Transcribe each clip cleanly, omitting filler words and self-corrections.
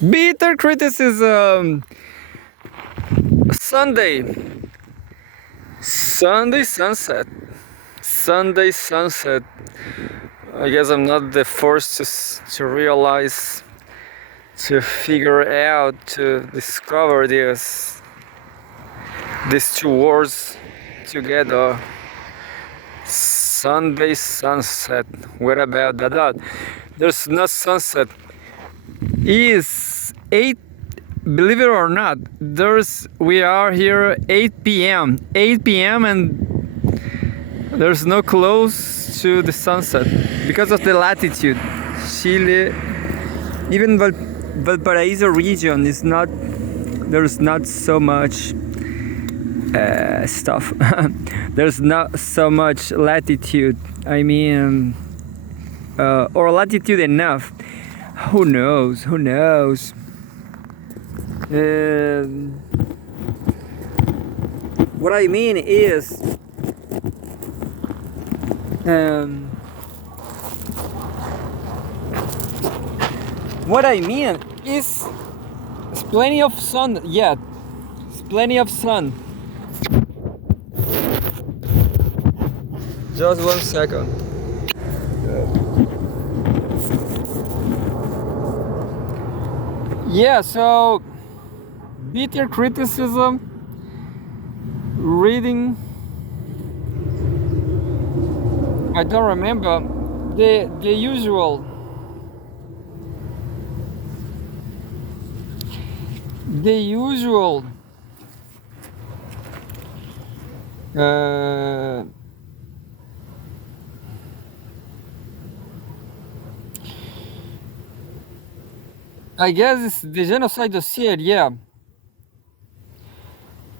Bitter criticism. Sunday. Sunday sunset. Sunday sunset. I guess I'm not the first to realize, to figure out, to discover these two words together. Sunday sunset. What about that? There's no sunset. Is 8, believe it or not, we are here 8 p.m. 8 p.m. and there's no close to the sunset because of the latitude. Chile, even Valparaiso region is not, there's not so much stuff. There's not so much latitude. I mean, or latitude enough. Who knows? Who knows? What I mean is, what I mean is, it's plenty of sun. Yeah, it's plenty of sun. Just 1 second. Yeah, so bitter criticism, reading, I don't remember, the usual, I guess it's the genocide dossier, yeah.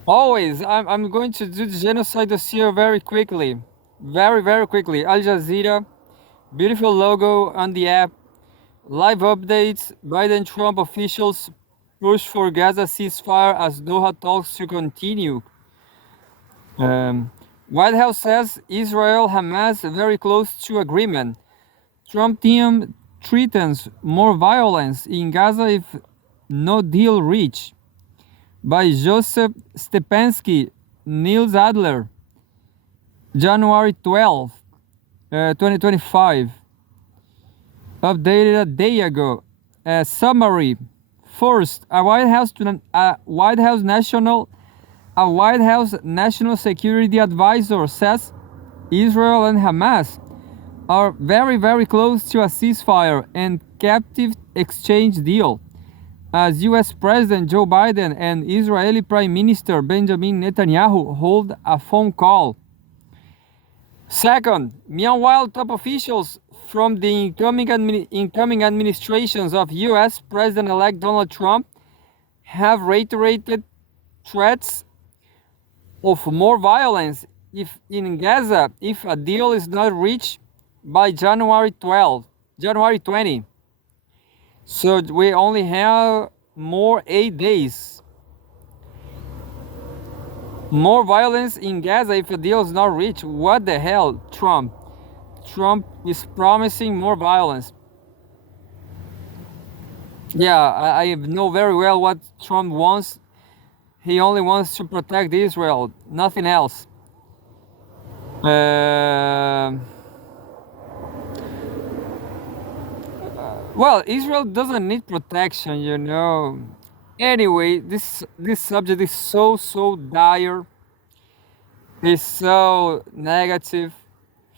Always, I'm going to do the genocide dossier very quickly. Very, very quickly. Al Jazeera, beautiful logo on the app. Live updates, Biden-Trump officials push for Gaza ceasefire as Doha talks to continue. White House says Israel-Hamas very close to agreement. Trump team threatens more violence in Gaza if no deal reached. By Joseph Stepansky, Niels Adler, January 12, 2025. Updated a day ago. Summary. First, a White House National Security Advisor says Israel and Hamas are very, very close to a ceasefire and captive exchange deal, as U.S. President Joe Biden and Israeli Prime Minister Benjamin Netanyahu hold a phone call. Second, meanwhile, top officials from the incoming administrations of U.S. President-elect Donald Trump have reiterated threats of more violence in Gaza if a deal is not reached by January 20. So we only have more 8 days. More violence in Gaza if a deal is not reached. What the hell, Trump? Trump is promising more violence. Yeah, I know very well what Trump wants. He only wants to protect Israel, nothing else. Well, Israel doesn't need protection, you know. Anyway, this subject is so dire. It's so negative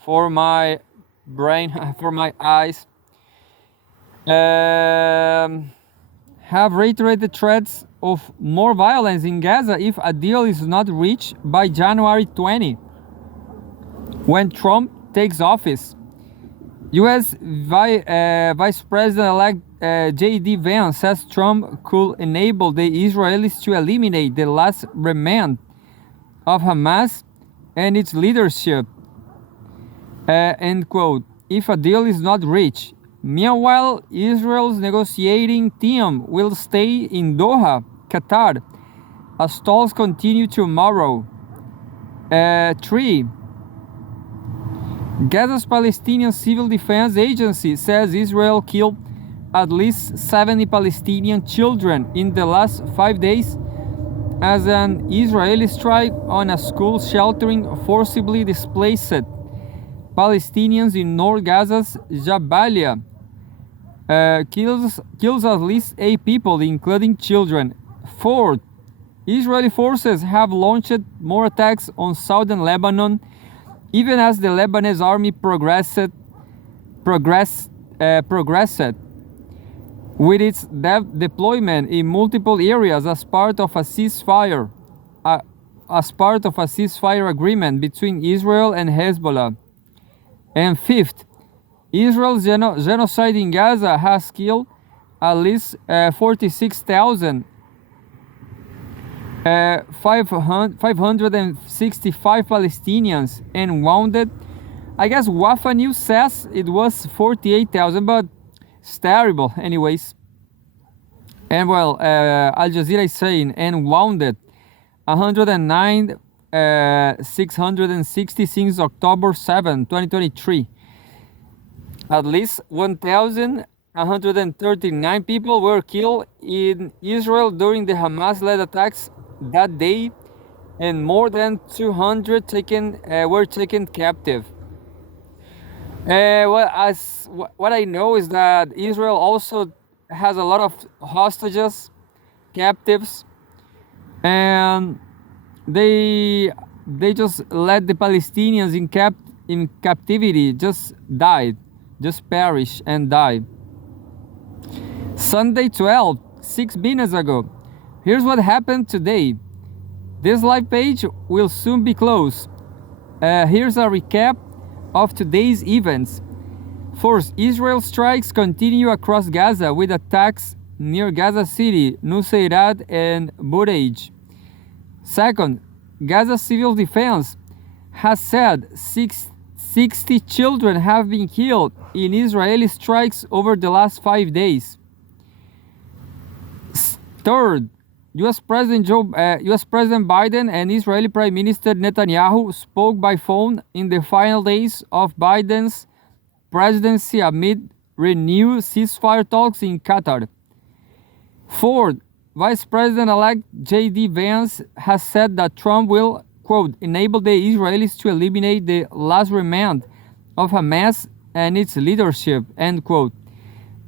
for my brain, for my eyes. Have reiterated threats of more violence in Gaza if a deal is not reached by January 20, when Trump takes office. U.S. Vice President-elect J.D. Vance says Trump could enable the Israelis to eliminate the last remnant of Hamas and its leadership, end quote, if a deal is not reached. Meanwhile, Israel's negotiating team will stay in Doha, Qatar, as talks continue tomorrow. 3. Gaza's Palestinian Civil Defense Agency says Israel killed at least 70 Palestinian children in the last 5 days as an Israeli strike on a school sheltering forcibly displaced Palestinians in North Gaza's Jabalia kills at least 8 people, including children. Fourth, Israeli forces have launched more attacks on southern Lebanon, even as the Lebanese army progressed with its deployment in multiple areas as part of a ceasefire agreement between Israel and Hezbollah. And fifth, Israel's genocide in Gaza has killed at least 46,565 Palestinians and wounded. I guess Wafa News says it was 48,000, but it's terrible anyways. And well, Al Jazeera is saying, and wounded 109,660 since October 7, 2023. At least 1,139 people were killed in Israel during the Hamas-led attacks that day, and more than 200 were taken captive. What I know is that Israel also has a lot of hostages, captives, and they just let the Palestinians in captivity just perish and die. Sunday 12, 6 minutes ago. Here's what happened today. This live page will soon be closed. Here's a recap of today's events. First, Israel strikes continue across Gaza with attacks near Gaza City, Nuseirat, and Bureij. Second, Gaza Civil Defense has said 60 children have been killed in Israeli strikes over the last 5 days. Third, U.S. President Biden and Israeli Prime Minister Netanyahu spoke by phone in the final days of Biden's presidency amid renewed ceasefire talks in Qatar. Fourth, Vice President-elect J.D. Vance has said that Trump will, quote, enable the Israelis to eliminate the last remnant of Hamas and its leadership, end quote,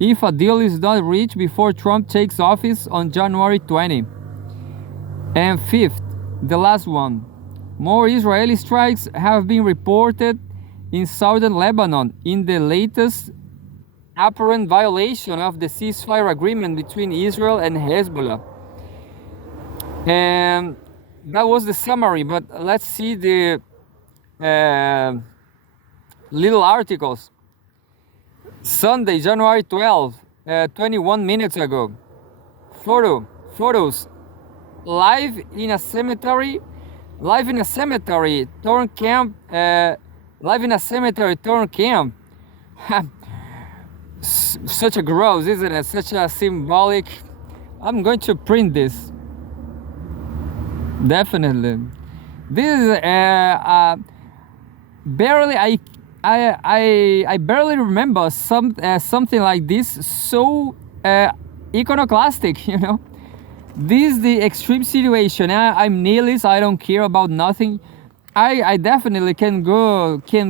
if a deal is not reached before Trump takes office on January 20. And fifth, the last one, more Israeli strikes have been reported in southern Lebanon in the latest apparent violation of the ceasefire agreement between Israel and Hezbollah. And that was the summary, but let's see the little articles. Sunday, January 12, 21 minutes ago. Photos. Live in a cemetery torn camp. Such a gross, isn't it? Such a symbolic. I'm going to print this. Definitely. This is barely. I barely remember something like this so iconoclastic. You know, this is the extreme situation. I'm nihilist. I don't care about nothing. I definitely can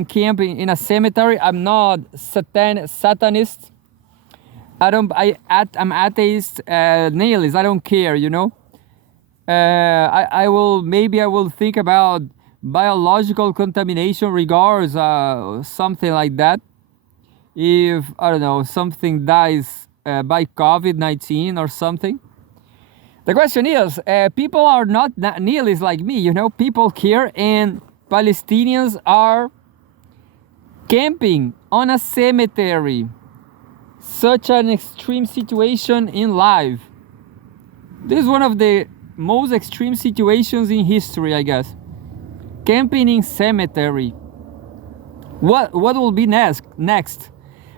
camp in a cemetery. I'm not satanist. I'm atheist, nihilist. I don't care, you know. I will think about biological contamination regards something like that. If I don't know, something dies by COVID-19 or something. The question is, people are not nihilists like me, you know. People care, and Palestinians are camping on a cemetery. Such an extreme situation in life. This is one of the most extreme situations in history, I guess. Camping in cemetery. What will be next?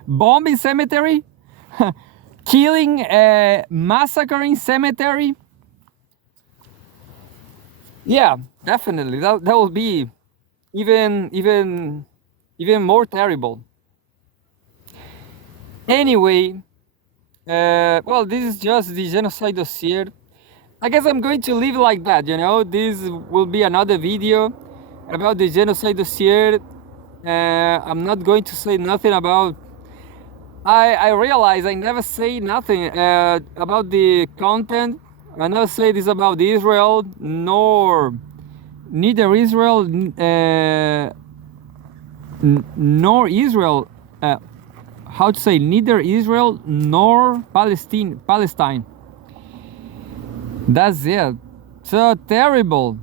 Bombing cemetery? Killing, massacring cemetery? Yeah, definitely. That will be even more terrible. Anyway, Well, this is just the genocide dossier. I guess I'm going to leave it like that, you know. This will be another video about the genocide dossier. I'm not going to say nothing about. I realize I never say nothing about the content. I never say this about Israel, neither Israel nor Israel. How to say, neither Israel nor Palestine. That's it. So terrible.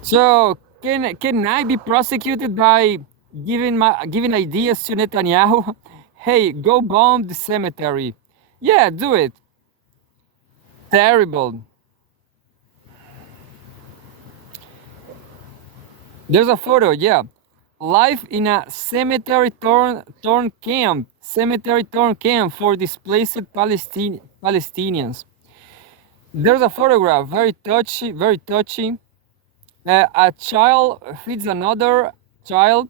So can I be prosecuted by giving ideas to Netanyahu? Hey, go bomb the cemetery. Yeah, do it. Terrible. There's a photo, yeah. Life in a cemetery torn camp. Cemetery torn camp for displaced Palestinians. There's a photograph, very touchy, very touching. A child feeds another child,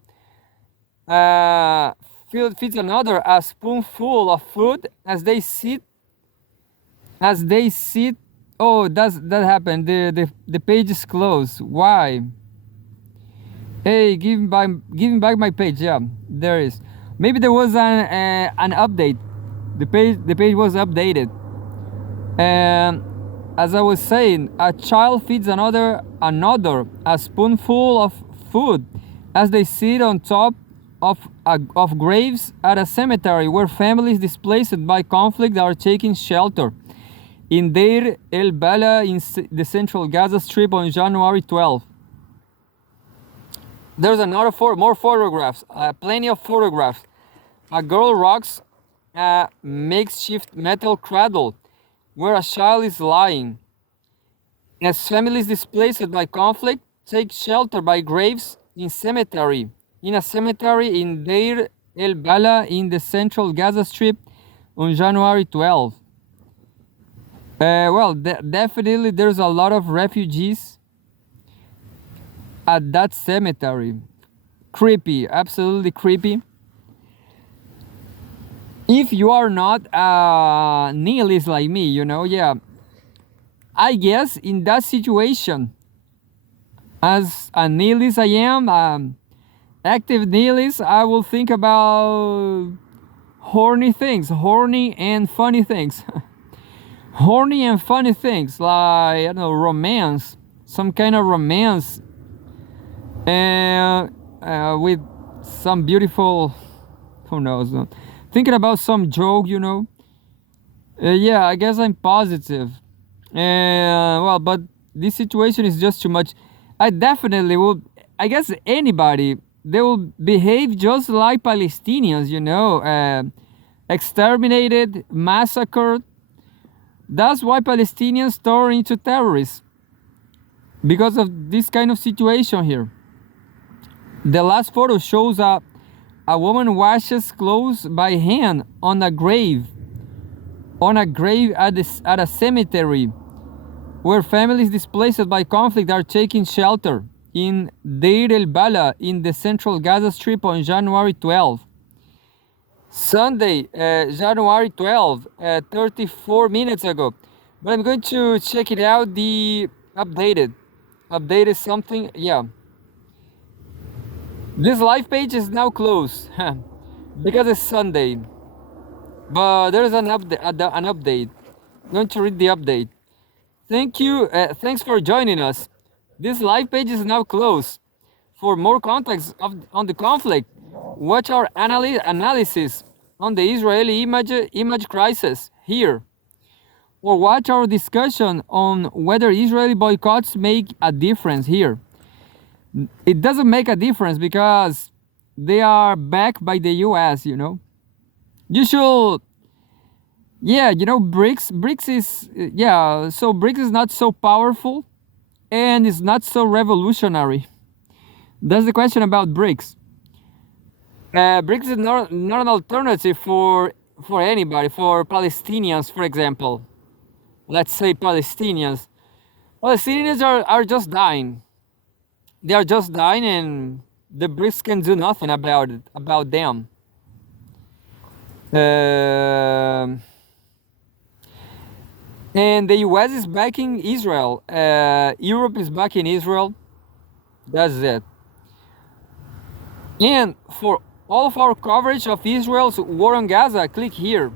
feeds another a spoonful of food as they sit. Oh, that happened. The page is closed. Why? Hey, give me back my page. Yeah, there is. Maybe there was an update. The page was updated. And as I was saying, a child feeds another a spoonful of food as they sit on top of graves at a cemetery where families displaced by conflict are taking shelter in Deir el-Bala in the central Gaza Strip on January 12th. There's more photographs, plenty of photographs. A girl rocks a makeshift metal cradle where a child is lying. As families displaced by conflict take shelter by graves in a cemetery in Deir el-Bala in the central Gaza Strip on January 12th. Well, definitely there's a lot of refugees at that cemetery. Creepy, absolutely creepy. If you are not a nihilist like me, you know, yeah, I guess in that situation, as a nihilist I am, active nihilist, I will think about horny and funny things. Horny and funny things, like, I don't know, romance, some kind of romance, and with some beautiful, who knows, thinking about some joke, you know. Yeah, I guess I'm positive. Well, but this situation is just too much. I definitely will, I guess anybody, they will behave just like Palestinians, you know, exterminated, massacred. That's why Palestinians turn into terrorists, because of this kind of situation here. The last photo shows a woman washes clothes by hand on a grave at a cemetery where families displaced by conflict are taking shelter in Deir el-Bala in the central Gaza Strip on January 12th. Sunday, January 12th, 34 minutes ago. But I'm going to check it out, the updated something, yeah. This live page is now closed because it's Sunday. But there's an update. I'm going to read the update. Thank you, thanks for joining us. This live page is now closed. For more context on the conflict, watch our analysis on the Israeli image crisis here, or watch our discussion on whether Israeli boycotts make a difference here. It doesn't make a difference because they are backed by the US, you know. You should, yeah, you know, BRICS is, yeah, so BRICS is not so powerful and it's not so revolutionary. That's the question about BRICS. BRICS is not an alternative for anybody, for Palestinians, for example. Let's say Palestinians. Palestinians are just dying. They are just dying and the BRICS can do nothing about them. Um and the US is backing Israel. Europe is backing Israel. That's it. And for all of our coverage of Israel's war on Gaza, click here.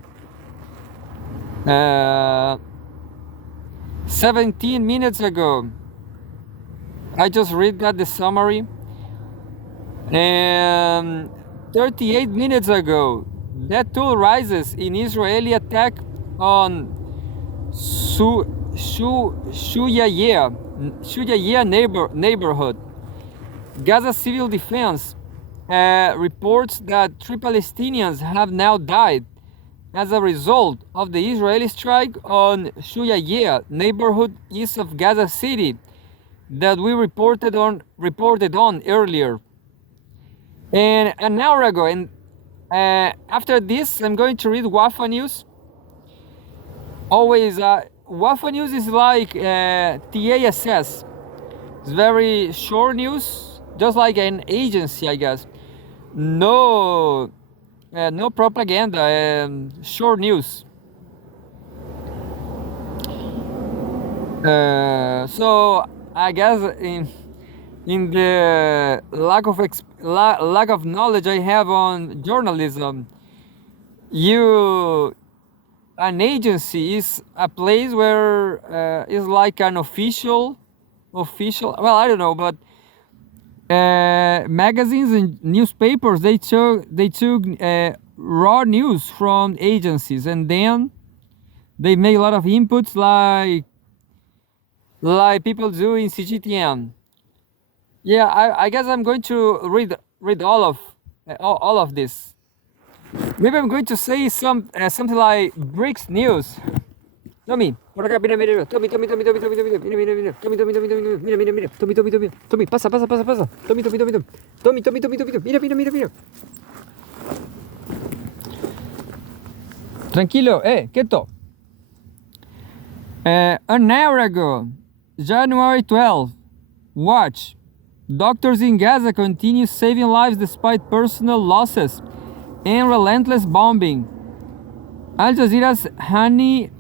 17 minutes ago, I just read that the summary. And 38 minutes ago, that tool rises in Israeli attack on Shuyaya neighborhood. Gaza Civil Defense reports that 3 Palestinians have now died as a result of the Israeli strike on Shuyaya neighborhood east of Gaza City that we reported on earlier. And an hour ago, and after this, I'm going to read Wafa News. Always, Wafa News is like TASS. It's very short news, just like an agency, I guess. No propaganda, short news. So I guess in the lack of knowledge I have on journalism, an agency is a place where it's like an official. Well, I don't know, but magazines and newspapers they took raw news from agencies, and then they make a lot of inputs like people do in CGTN. Yeah, I guess I'm going to read all of this. Maybe I'm going to say something like BRICS news. Tommy, por acá, mira, Tommy, pasa. Tommy, mira. Tranquilo, quieto. An hour ago, January 12th, watch. Doctors in Gaza continue saving lives despite personal losses and relentless bombing. Al Jazeera's Hani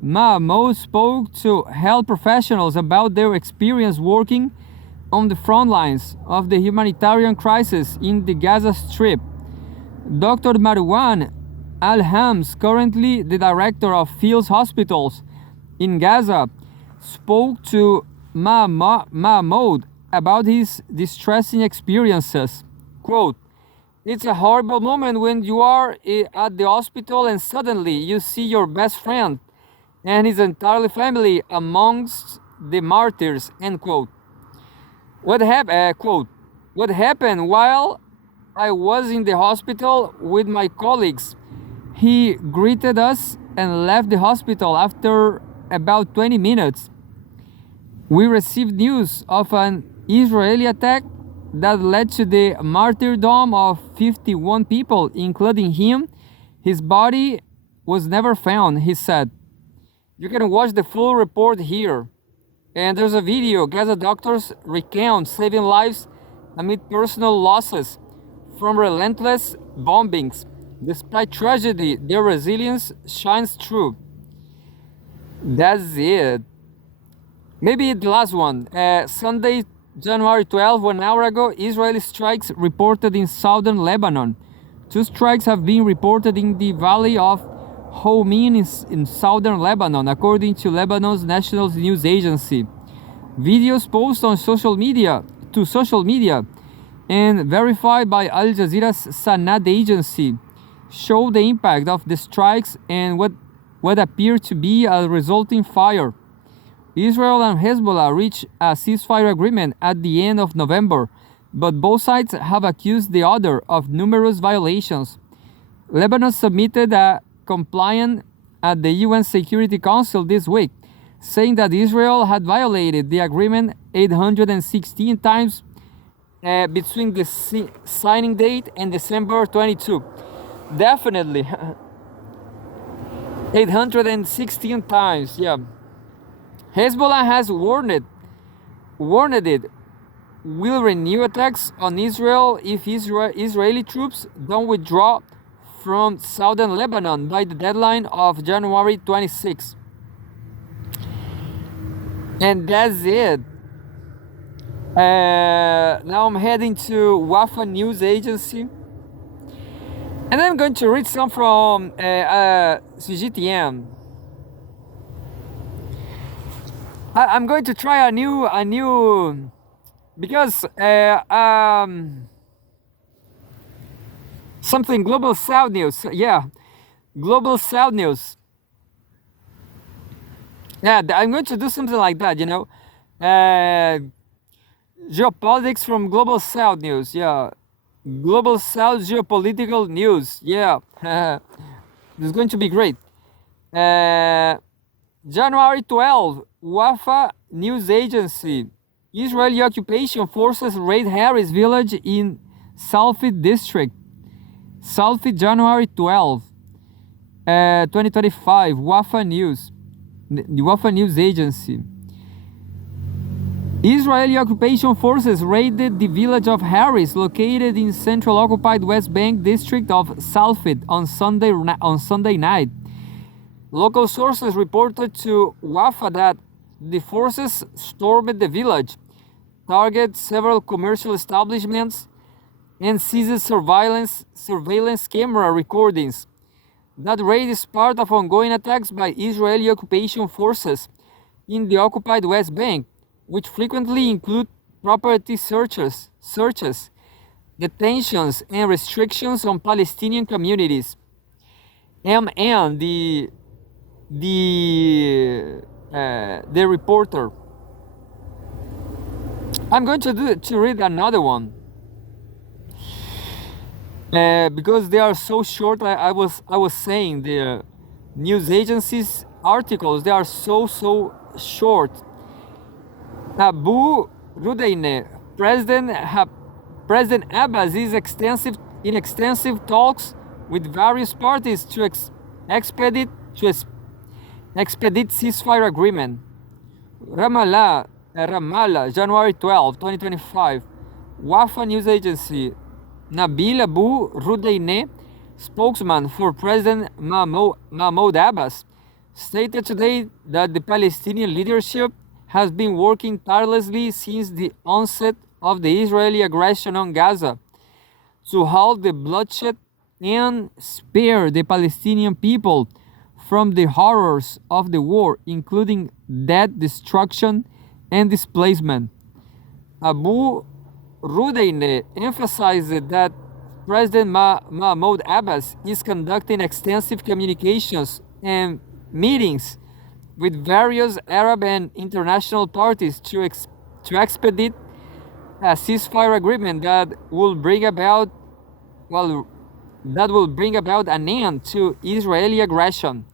Mahmoud spoke to health professionals about their experience working on the front lines of the humanitarian crisis in the Gaza Strip. Dr. Marwan Al-Hams, currently the director of Fields Hospitals in Gaza, spoke to Mahmoud about his distressing experiences. Quote, "It's a horrible moment when you are at the hospital and suddenly you see your best friend and his entire family amongst the martyrs." End quote. What happened while I was in the hospital with my colleagues? He greeted us and left the hospital after about 20 minutes. We received news of an Israeli attack that led to the martyrdom of 51 people, including him. His body was never found, he said. You can watch the full report here. And there's a video. Gaza doctors recount saving lives amid personal losses from relentless bombings. Despite tragedy, their resilience shines through. That's it. Maybe the last one. Sunday, January 12, 1 hour ago, Israeli strikes reported in southern Lebanon. 2 strikes have been reported in the valley of Homin in southern Lebanon, according to Lebanon's national news agency. Videos posted on social media and verified by Al Jazeera's Sanad agency show the impact of the strikes and what appeared to be a resulting fire. Israel and Hezbollah reached a ceasefire agreement at the end of November, but both sides have accused the other of numerous violations. Lebanon submitted a complaint at the UN Security Council this week, saying that Israel had violated the agreement 816 times between the signing date and December 22. Definitely. 816 times, yeah. Hezbollah has warned it will renew attacks on Israel if Israeli troops don't withdraw from southern Lebanon by the deadline of January 26. And that's it. Now I'm heading to Wafa News Agency. And I'm going to read some from CGTN. I'm going to try a new because something Global South News. Yeah, Global South News. Yeah, I'm going to do something like that, you know. Geopolitics from Global South News. Yeah, Global South geopolitical news. Yeah, this is going to be great. January 12, Wafa News Agency. Israeli occupation forces raid Harris village in Salfit district. Salfit, January 12, 2025. Wafa News. The Wafa News Agency. Israeli occupation forces raided the village of Harris, located in central occupied West Bank district of Salfit on Sunday night. Local sources reported to Wafa that the forces stormed the village, targeted several commercial establishments, and seized surveillance camera recordings. That raid is part of ongoing attacks by Israeli occupation forces in the occupied West Bank, which frequently include property searches, detentions, and restrictions on Palestinian communities. MN, the reporter. I'm going to read another one because they are so short. I was saying the news agencies articles, they are so short. Abu Rudaine, President Abbas is in extensive talks with various parties to expedite ceasefire agreement. Ramallah, January 12, 2025. Wafa News Agency. Nabil Abu Rudaine, spokesman for President Mahmoud Abbas, stated today that the Palestinian leadership has been working tirelessly since the onset of the Israeli aggression on Gaza to halt the bloodshed and spare the Palestinian people from the horrors of the war, including death, destruction, and displacement. Abu Rudaine emphasized that President Mahmoud Abbas is conducting extensive communications and meetings with various Arab and international parties to expedite a ceasefire agreement that will bring about an end to Israeli aggression.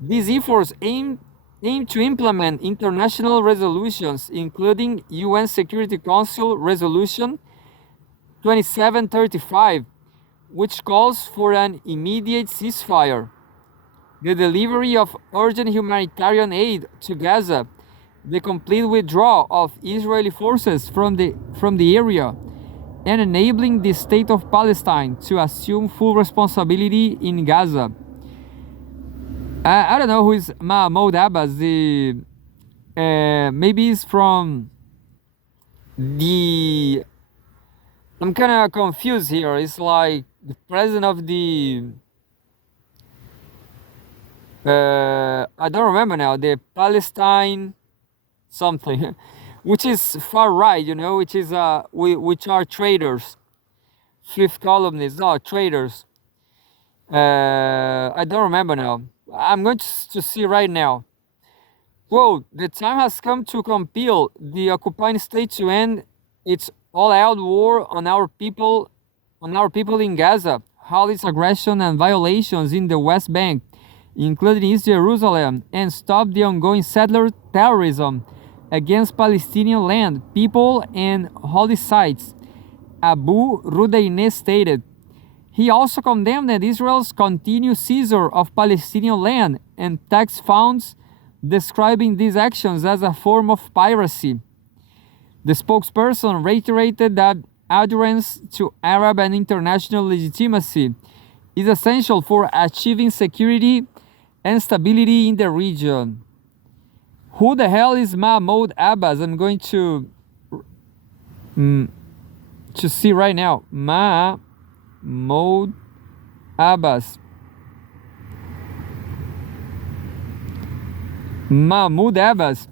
These efforts aim to implement international resolutions, including UN Security Council Resolution 2735, which calls for an immediate ceasefire, the delivery of urgent humanitarian aid to Gaza, the complete withdrawal of Israeli forces from the area, and enabling the State of Palestine to assume full responsibility in Gaza. I don't know who is Mahmoud Abbas. Maybe he's from the... I'm kind of confused here. It's like the president of the... I don't remember now. The Palestine something, which is far right, you know, which is which are traitors. Fifth columnists, no, traitors. I don't remember now. I'm going to see right now. Quote, the time has come to compel the occupying state to end its all-out war on our people in Gaza, halt its aggression and violations in the West Bank, including East Jerusalem, and stop the ongoing settler terrorism against Palestinian land, people, and holy sites, Abu Rudaine stated. He also condemned Israel's continued seizure of Palestinian land and tax funds, describing these actions as a form of piracy. The spokesperson reiterated that adherence to Arab and international legitimacy is essential for achieving security and stability in the region. Who the hell is Mahmoud Abbas? I'm going to see right now. Mahmoud Abbas. Mahmoud Abbas.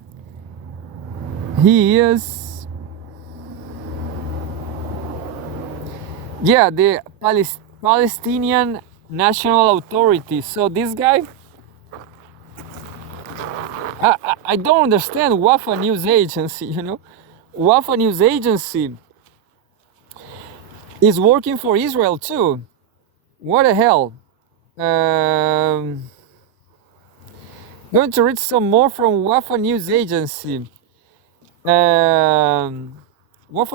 He is, yeah, the Palestinian National Authority. So this guy, I don't understand Wafa News Agency, you know. Wafa News Agency is working for Israel too. What the hell? Going to read some more from Wafa News Agency. Wafa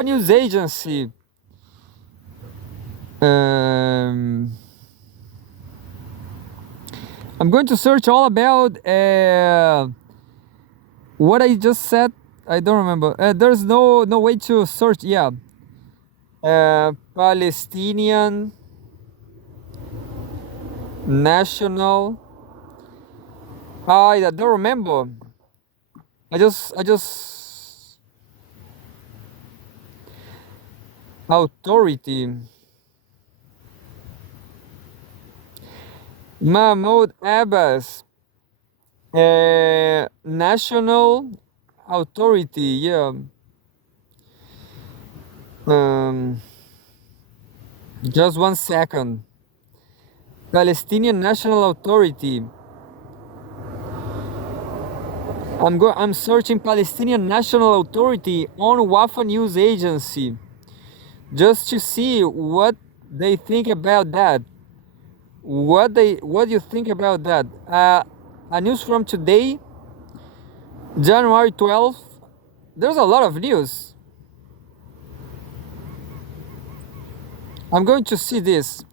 News Agency. I'm going to search all about what I just said. I don't remember. There's no way to search. Yeah. Palestinian National. I don't remember. I just authority. Mahmoud Abbas. National Authority. Yeah. Just 1 second. Palestinian National Authority. I'm searching Palestinian National Authority on Wafa News Agency just to see what they think about that. What do you think about that? A news from today, January 12th. There's a lot of news. I'm going to see this.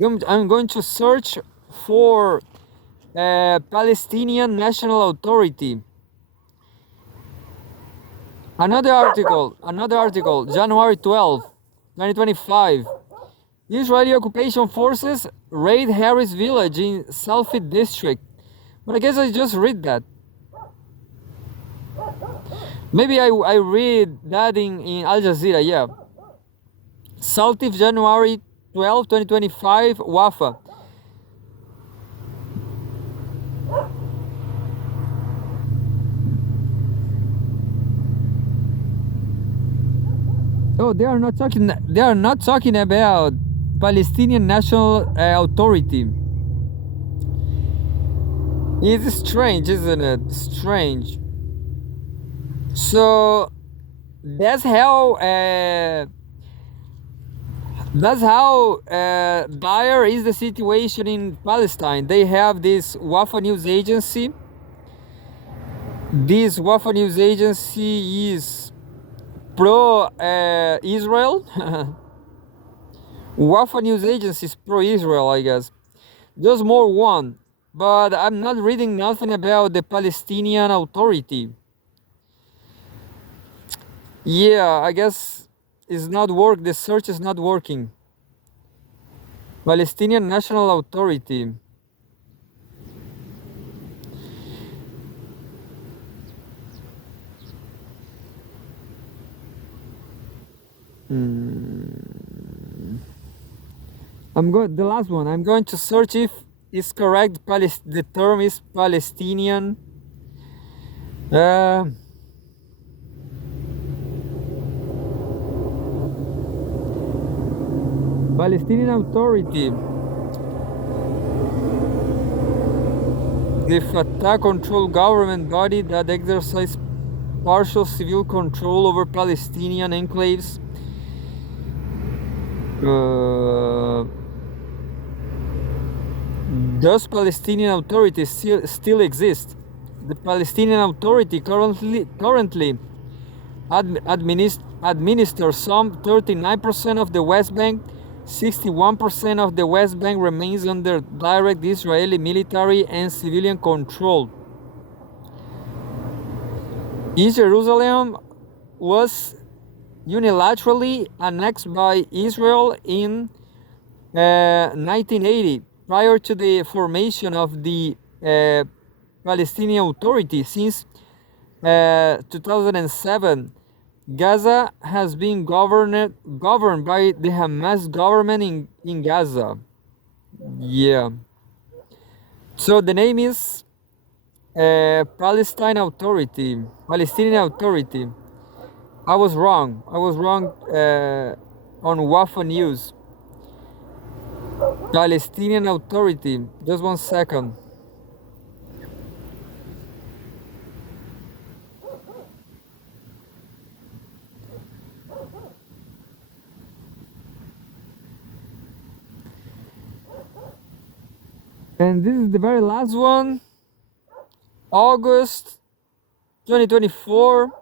I'm going to search for Palestinian National Authority. Another article, January 12th, 2025. Israeli occupation forces raid Harris village in Salfit district. But I guess I just read that. Maybe I read that in Al Jazeera, yeah. Saltif, January 12, 2025, Wafa. Oh, they are not talking about Palestinian National Authority. It's strange, isn't it? Strange. So that's how dire is the situation in Palestine. They have this Wafa News Agency. This Wafa News Agency is pro-Israel. Wafa News Agency is pro-Israel, I guess. Just more one. But I'm not reading nothing about the Palestinian Authority. Yeah, I guess it's not work. The search is not working. Palestinian National Authority. The last one. I'm going to search if it's correct. The term is Palestinian. Palestinian Authority. The Fatah-controlled government body that exercises partial civil control over Palestinian enclaves. Does Palestinian Authority still exist? The Palestinian Authority currently administers some 39% of the West Bank. 61% of the West Bank remains under direct Israeli military and civilian control. East Jerusalem was unilaterally annexed by Israel in 1980, prior to the formation of the Palestinian Authority since 2007, Gaza has been governed by the Hamas government in Gaza. Yeah. So the name is Palestinian Authority. I was wrong. On Wafa News. Palestinian Authority. Just 1 second. And this is the very last one. August 2024.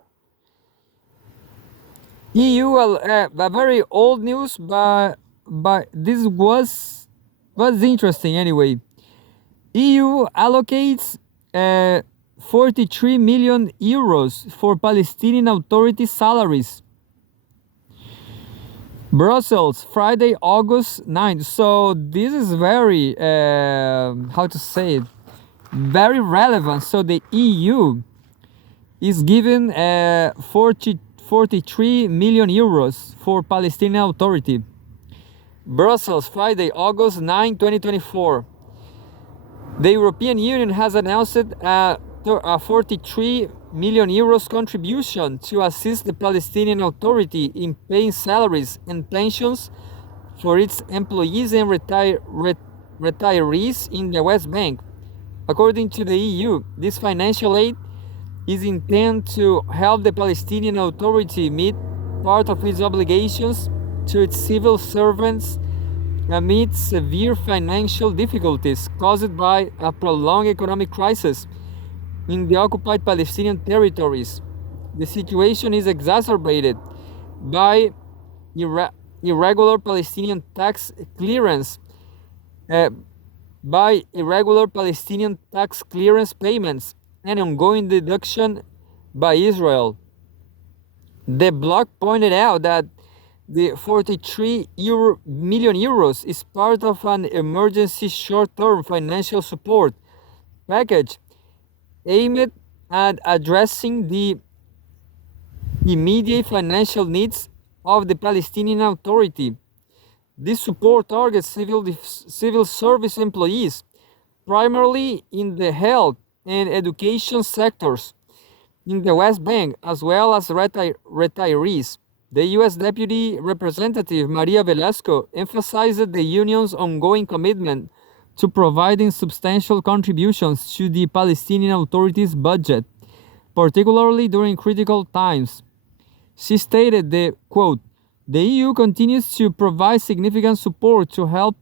EU, a very old news, but this was interesting anyway. EU allocates 43 million euros for Palestinian Authority salaries. Brussels, Friday, August 9th. So this is very, how to say it, very relevant. So the EU is given 43 million euros for Palestinian Authority. Brussels, Friday, August 9, 2024. The European Union has announced a 43 million euros contribution to assist the Palestinian Authority in paying salaries and pensions for its employees and retirees in the West Bank. According to the EU, this financial aid is intended to help the Palestinian Authority meet part of its obligations to its civil servants amid severe financial difficulties caused by a prolonged economic crisis in the occupied Palestinian territories. The situation is exacerbated by irregular Palestinian tax clearance payments and ongoing deduction by Israel. The blog pointed out that the 43 million euros is part of an emergency short-term financial support package aimed at addressing the immediate financial needs of the Palestinian Authority. This support targets civil service employees, primarily in the health and education sectors in the West Bank, as well as retirees. The U.S. Deputy Representative Maria Velasco emphasized the Union's ongoing commitment to providing substantial contributions to the Palestinian Authority's budget, particularly during critical times. She stated that, quote, "The EU continues to provide significant support to help